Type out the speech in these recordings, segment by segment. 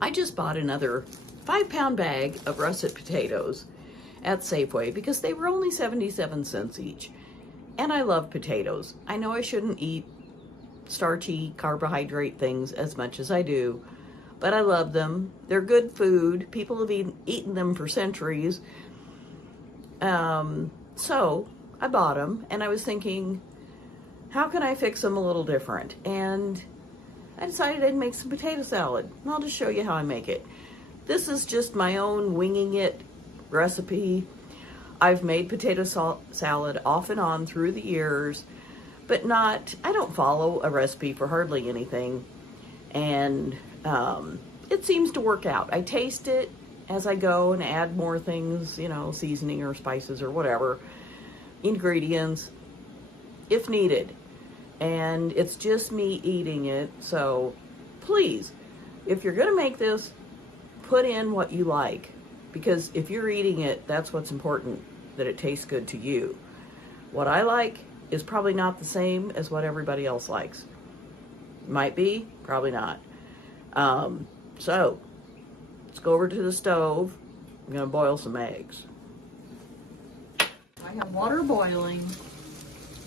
I just bought another 5-pound bag of russet potatoes at Safeway because they were only 77 cents each. And I love potatoes. I know I shouldn't eat starchy carbohydrate things as much as I do, but I love them. They're good food. People have eaten them for centuries. So I bought them, and I was thinking, how can I fix them a little different? And I decided I'd make some potato salad. And I'll just show you how I make it. This is just my own winging it recipe. I've made potato salad off and on through the years, but I don't follow a recipe for hardly anything. And it seems to work out. I taste it as I go and add more things, you know, seasoning or spices or whatever, ingredients, if needed. And it's just me eating it. So please, if you're gonna make this, put in what you like, because if you're eating it, that's what's important, that it tastes good to you. What I like is probably not the same as what everybody else likes. Might be, probably not. So let's go over to the stove. I'm gonna boil some eggs. I have water boiling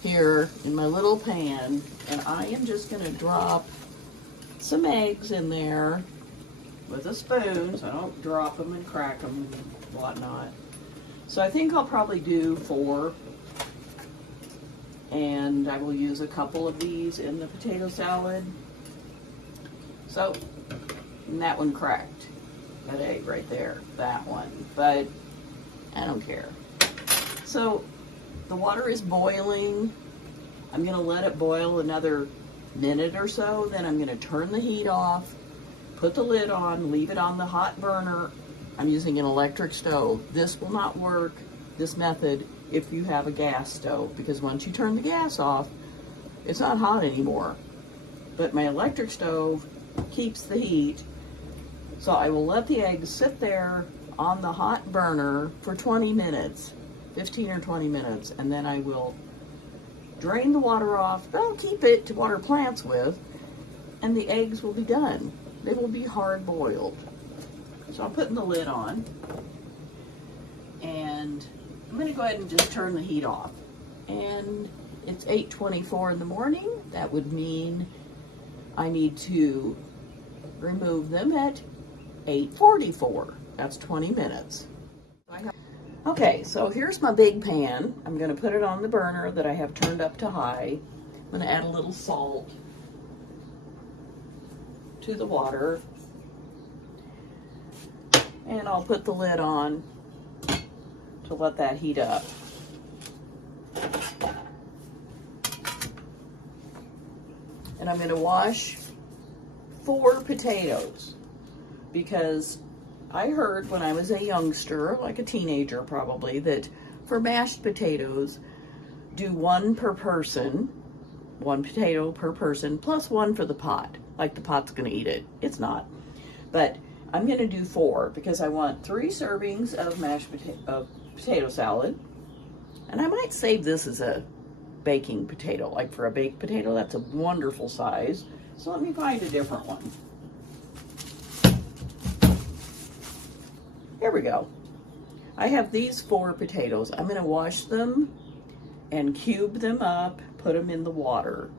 here in my little pan, and I am just gonna drop some eggs in there with a spoon, so I don't drop them and crack them and whatnot. So I think I'll probably do 4, and I will use a couple of these in the potato salad. So, and that one cracked, that egg right there, that one, but I don't care. So the water is boiling. I'm gonna let it boil another minute or so, then I'm gonna turn the heat off, put the lid on, leave it on the hot burner. I'm using an electric stove. This will not work, this method, if you have a gas stove, because once you turn the gas off, it's not hot anymore. But my electric stove keeps the heat, so I will let the eggs sit there on the hot burner for 20 minutes, 15 or 20 minutes, and then I will drain the water off. I'll keep it to water plants with, and the eggs will be done. They will be hard boiled. So I'm putting the lid on, and I'm gonna go ahead and just turn the heat off. And it's 8:24 in the morning. That would mean I need to remove them at 8:44. That's 20 minutes. Okay, so here's my big pan. I'm gonna put it on the burner that I have turned up to high. I'm gonna add a little salt to the water. And I'll put the lid on to let that heat up. And I'm gonna wash 4 potatoes, because I heard when I was a youngster, like a teenager probably, that for mashed potatoes, do 1 per person, 1 potato per person, plus 1 for the pot. Like the pot's gonna eat it. It's not. But I'm gonna do 4 because I want 3 servings of potato salad. And I might save this as a baking potato. Like for a baked potato, that's a wonderful size. So let me find a different one. Here we go. I have these 4 potatoes. I'm gonna wash them and cube them up, put them in the water.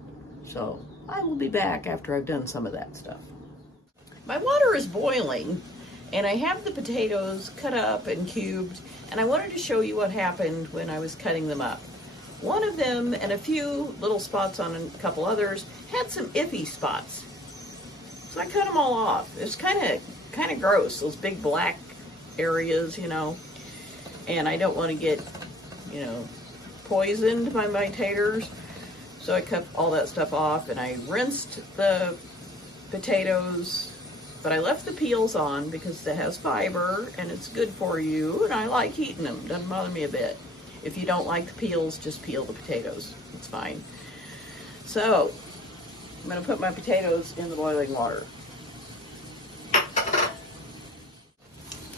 So I will be back after I've done some of that stuff. My water is boiling, and I have the potatoes cut up and cubed, and I wanted to show you what happened when I was cutting them up. One of them, and a few little spots on a couple others, had some iffy spots. So I cut them all off. It's kind of gross, those big black areas, you know, and I don't want to get, you know, poisoned by my taters. So I cut all that stuff off, and I rinsed the potatoes, but I left the peels on because it has fiber and it's good for you, and I like eating them. Doesn't bother me a bit. If you don't like the peels, just peel the potatoes. It's fine. So I'm gonna put my potatoes in the boiling water.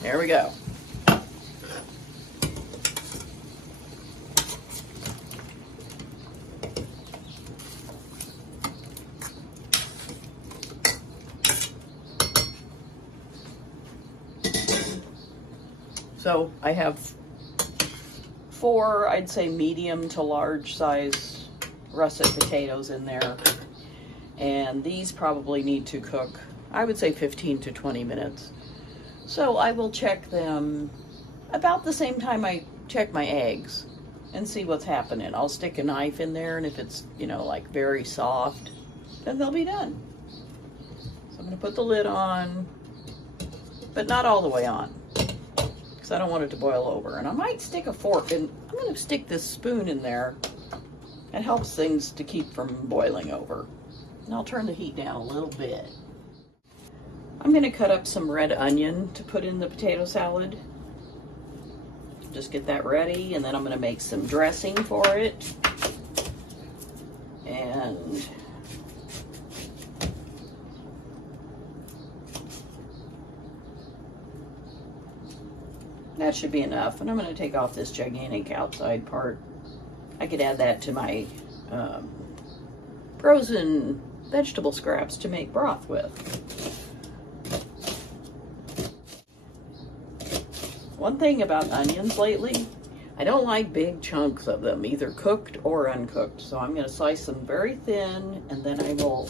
There we go. So I have 4, I'd say medium to large size russet potatoes in there. And these probably need to cook, I would say 15 to 20 minutes. So I will check them about the same time I check my eggs and see what's happening. I'll stick a knife in there, and if it's, you know, like very soft, then they'll be done. So I'm gonna put the lid on, but not all the way on, because I don't want it to boil over. And I might stick a fork, and I'm gonna stick this spoon in there. It helps things to keep from boiling over. And I'll turn the heat down a little bit. I'm gonna cut up some red onion to put in the potato salad. Just get that ready, and then I'm gonna make some dressing for it. And that should be enough. And I'm gonna take off this gigantic outside part. I could add that to my frozen vegetable scraps to make broth with. One thing about onions lately, I don't like big chunks of them, either cooked or uncooked. So I'm going to slice them very thin, and then I will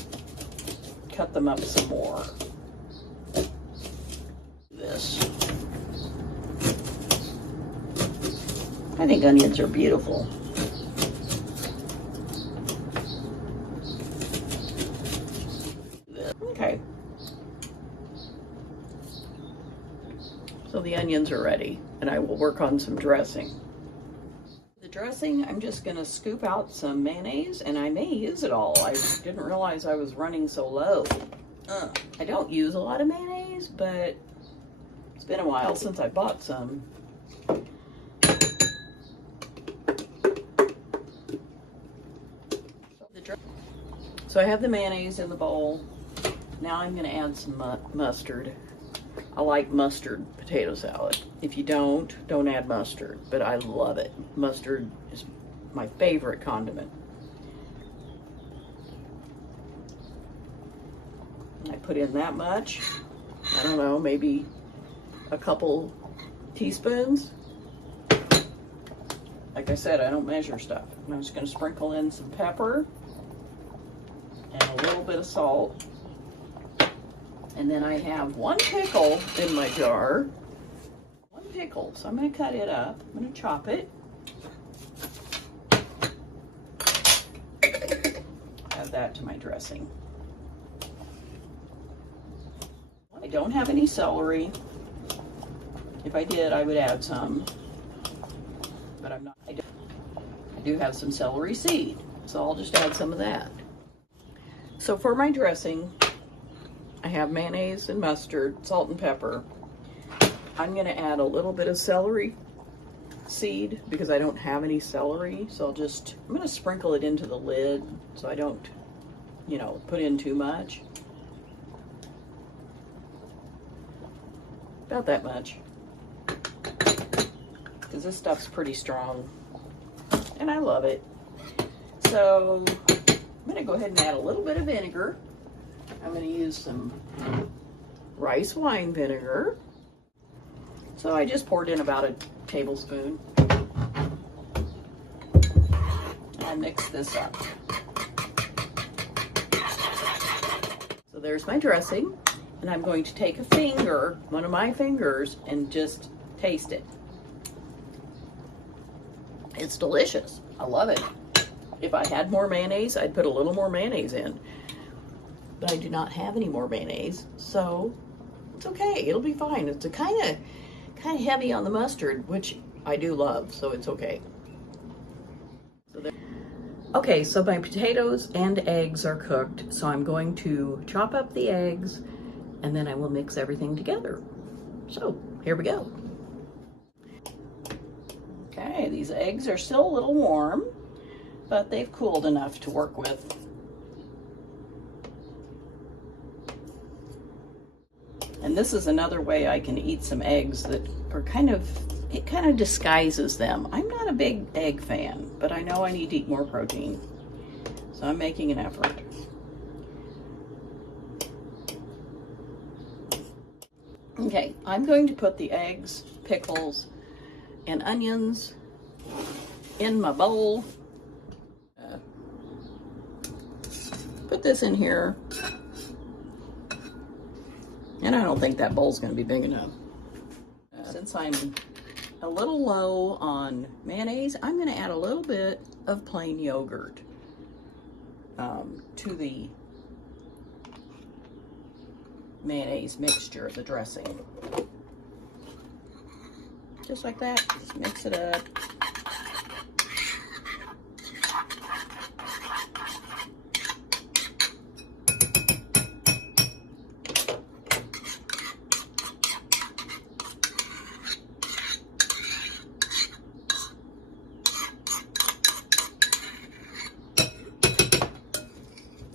cut them up some more. This. I think onions are beautiful. Okay. So the onions are ready, and I will work on some dressing. The dressing, I'm just going to scoop out some mayonnaise, and I may use it all. I didn't realize I was running so low. I don't use a lot of mayonnaise, but it's been a while since I bought some. So I have the mayonnaise in the bowl. Now I'm going to add some mustard. I like mustard potato salad. If you don't add mustard, but I love it. Mustard is my favorite condiment. I put in that much. I don't know, maybe a couple teaspoons. Like I said, I don't measure stuff. I'm just going to sprinkle in some pepper and a little bit of salt. And then I have 1 pickle in my jar. 1 pickle, so I'm going to cut it up. I'm going to chop it. Add that to my dressing. I don't have any celery. If I did, I would add some. But I'm not. I do have some celery seed, so I'll just add some of that. So for my dressing, I have mayonnaise and mustard, salt and pepper. I'm going to add a little bit of celery seed because I don't have any celery. So I'm going to sprinkle it into the lid so I don't, you know, put in too much. About that much. Because this stuff's pretty strong. And I love it. So I'm going to go ahead and add a little bit of vinegar. I'm going to use some rice wine vinegar. So I just poured in about a tablespoon. I mix this up. So there's my dressing. And I'm going to take a finger, one of my fingers, and just taste it. It's delicious. I love it. If I had more mayonnaise, I'd put a little more mayonnaise in. But I do not have any more mayonnaise, so it's okay. It'll be fine. It's a kind of heavy on the mustard, which I do love, so it's okay. Okay, so my potatoes and eggs are cooked, so I'm going to chop up the eggs, and then I will mix everything together. So here we go. Okay, these eggs are still a little warm, but they've cooled enough to work with. And this is another way I can eat some eggs that are it kind of disguises them. I'm not a big egg fan, but I know I need to eat more protein. So I'm making an effort. Okay, I'm going to put the eggs, pickles, and onions in my bowl. Put this in here. And I don't think that bowl's going to be big enough. Since I'm a little low on mayonnaise, I'm going to add a little bit of plain yogurt to the mayonnaise mixture, the dressing. Just like that, just mix it up.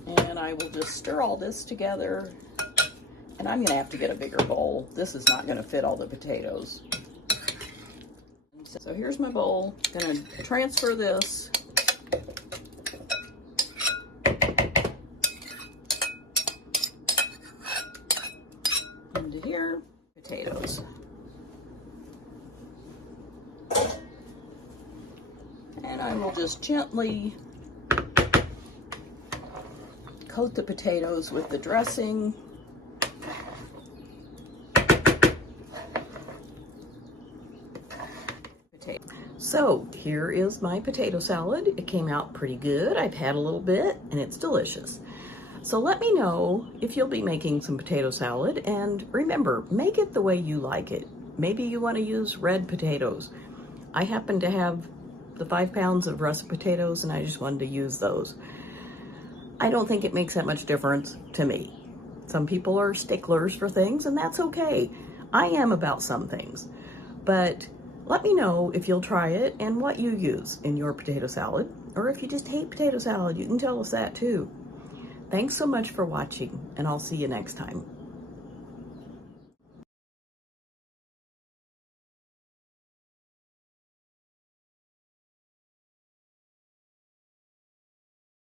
And I will just stir all this together. And I'm gonna have to get a bigger bowl. This is not gonna fit all the potatoes. So here's my bowl. Gonna transfer this. Into here, potatoes. And I will just gently coat the potatoes with the dressing. So here is my potato salad. It came out pretty good. I've had a little bit and it's delicious. So let me know if you'll be making some potato salad, and remember, make it the way you like it. Maybe you want to use red potatoes. I happen to have the 5 pounds of russet potatoes and I just wanted to use those. I don't think it makes that much difference to me. Some people are sticklers for things, and that's okay. I am about some things, but let me know if you'll try it and what you use in your potato salad, or if you just hate potato salad, you can tell us that too. Thanks so much for watching, and I'll see you next time.